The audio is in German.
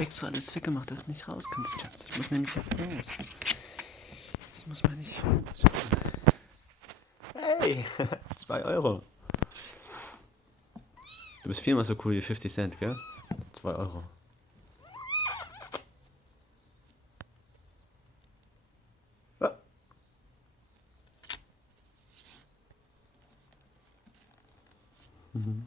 extra alles weggemacht, dass du nicht raus kannst, Schatz. Ich muss nämlich jetzt raus. Ich muss mal nicht. Hey, 2 Euro. Du bist viermal so cool wie 50 Cent, gell? 2 Euro. Ah. Mhm.